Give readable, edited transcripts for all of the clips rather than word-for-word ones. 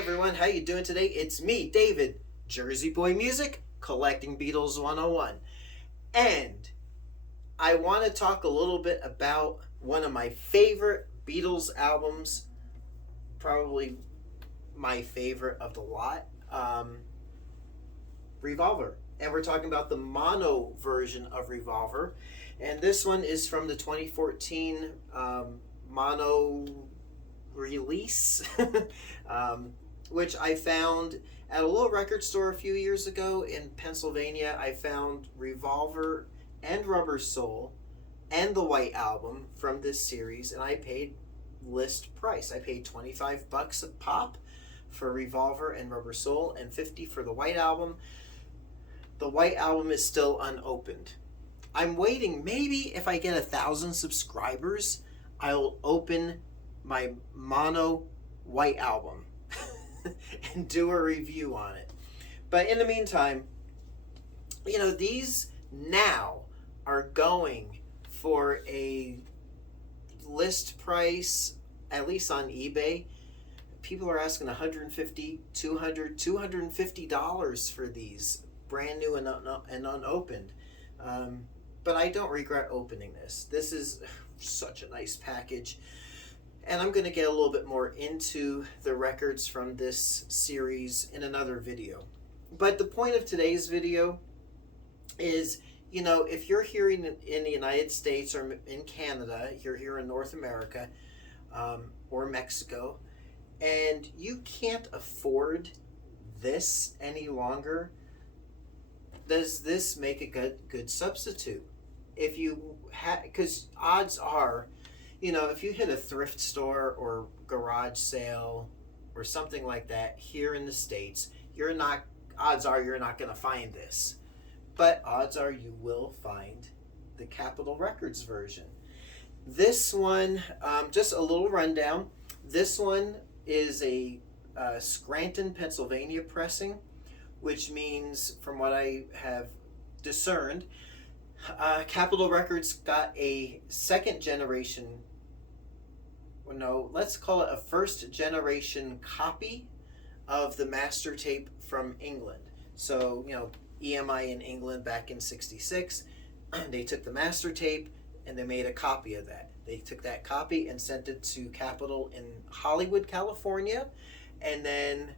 everyone, how you doing today? It's me, David, Jersey Boy Music, collecting Beatles 101. And I want to talk a little bit about one of my favorite Beatles albums, probably my favorite of the lot, Revolver. And we're talking about the mono version of Revolver. And this one is from the 2014 mono release, which I found at a little record store a few years ago in Pennsylvania. I found Revolver and Rubber Soul and the White Album from this series, and I paid list price. I paid $25 a pop for Revolver and Rubber Soul and $50 for the White Album. The White Album is still unopened. I'm waiting. Maybe if I get 1,000 subscribers, I'll open my mono White Album and do a review on it. But in the meantime, these now are going for a list price, at least on eBay. People are asking $150, $200, $250 for these, brand new and unopened. But I don't regret opening this. This is such a nice package. And I'm going to get a little bit more into the records from this series in another video. But the point of today's video is, if you're here in the United States or in Canada, you're here in North America or Mexico, and you can't afford this any longer, does this make a good substitute? If you because odds are, if you hit a thrift store or garage sale or something like that here in the States, odds are you're not going to find this. But odds are you will find the Capitol Records version. This one, just a little rundown. This one is a Scranton, Pennsylvania pressing, which means, from what I have discerned, Capitol Records got a second generation, let's call it a first generation copy of the master tape from England. So, EMI in England back in '66, they took the master tape and they made a copy of that. They took that copy and sent it to Capitol in Hollywood, California, and then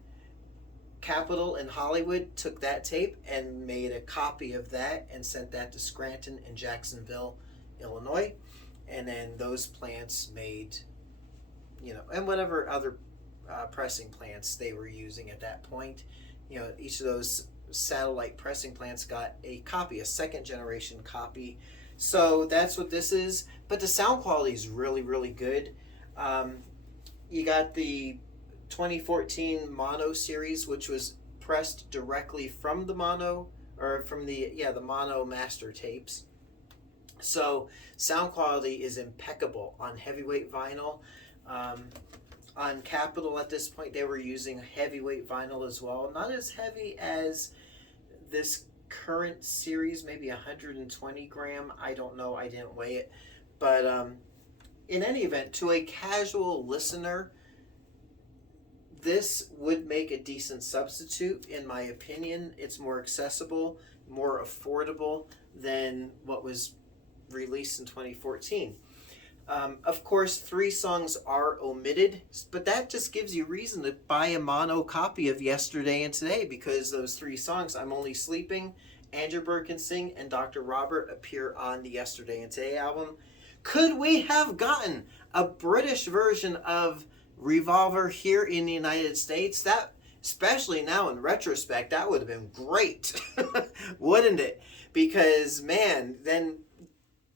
Capitol in Hollywood took that tape and made a copy of that and sent that to Scranton and Jacksonville, Illinois. And then those plants made, and whatever other pressing plants they were using at that point, each of those satellite pressing plants got a copy, a second generation copy. So that's what this is. But the sound quality is really, really good. You got the 2014 mono series, which was pressed directly from the mono, or from the mono master tapes. So sound quality is impeccable on heavyweight vinyl. On Capitol at this point, they were using heavyweight vinyl as well. Not as heavy as this current series, maybe 120 gram. I don't know. I didn't weigh it. But in any event, to a casual listener, this would make a decent substitute, in my opinion. It's more accessible, more affordable than what was released in 2014. Of course, 3 songs are omitted, but that just gives you reason to buy a mono copy of Yesterday and Today, because those 3 songs, I'm Only Sleeping, Andrew Bird Can Sing, and Dr. Robert, appear on the Yesterday and Today album. Could we have gotten a British version of Revolver here in the United States? That, especially now in retrospect, that would have been great, wouldn't it? Because, man, then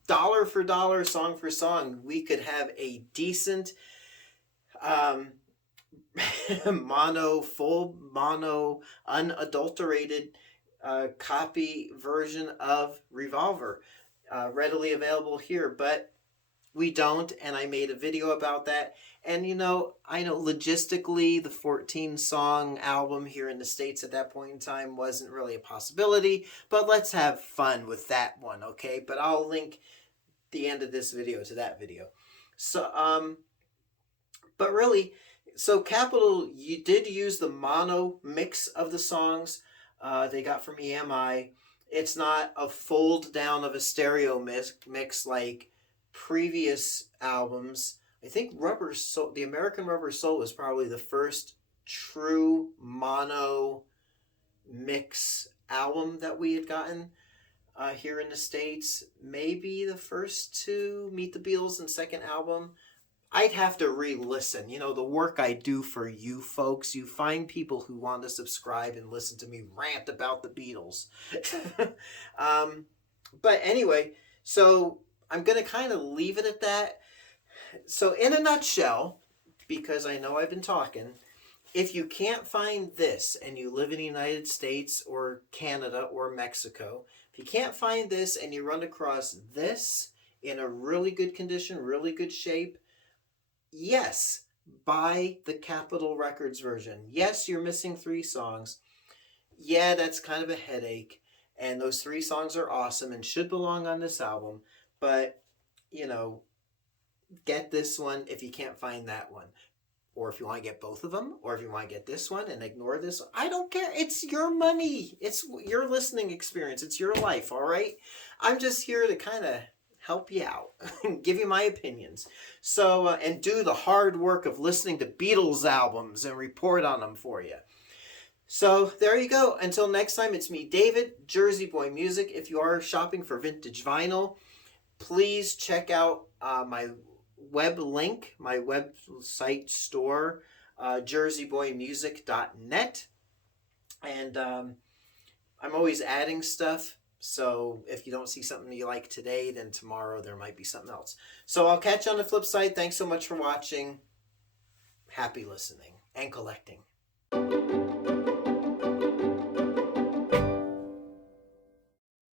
dollar for dollar, song for song, we could have a decent full mono, unadulterated copy version of Revolver readily available here. But we don't, and I made a video about that. And I know logistically the 14-song album here in the States at that point in time wasn't really a possibility, but let's have fun with that one, okay? But I'll link the end of this video to that video. So, but really, So Capitol, you did use the mono mix of the songs they got from EMI. It's not a fold down of a stereo mix like previous albums. I think Rubber Soul, the American Rubber Soul, was probably the first true mono mix album that we had gotten here in the States. Maybe the first two, Meet the Beatles and second album. I'd have to re-listen. You know, the work I do for you folks, you find people who want to subscribe and listen to me rant about the Beatles. um, but anyway, so I'm going to kind of leave it at that. So in a nutshell, because I know I've been talking, if you can't find this and you live in the United States or Canada or Mexico, if you can't find this and you run across this in a really good condition, really good shape, yes, buy the Capitol Records version. Yes, you're missing 3 songs. Yeah, that's kind of a headache. And those 3 songs are awesome and should belong on this album. But, you know, get this one if you can't find that one. Or if you want to get both of them, or if you want to get this one and ignore this, I don't care. It's your money. It's your listening experience. It's your life, all right? I'm just here to kind of help you out and give you my opinions. So, and do the hard work of listening to Beatles albums and report on them for you. So there you go. Until next time, it's me, David, Jersey Boy Music. If you are shopping for vintage vinyl, please check out my web link, my website store, jerseyboymusic.net. And I'm always adding stuff. So if you don't see something you like today, then tomorrow there might be something else. So I'll catch you on the flip side. Thanks so much for watching. Happy listening and collecting.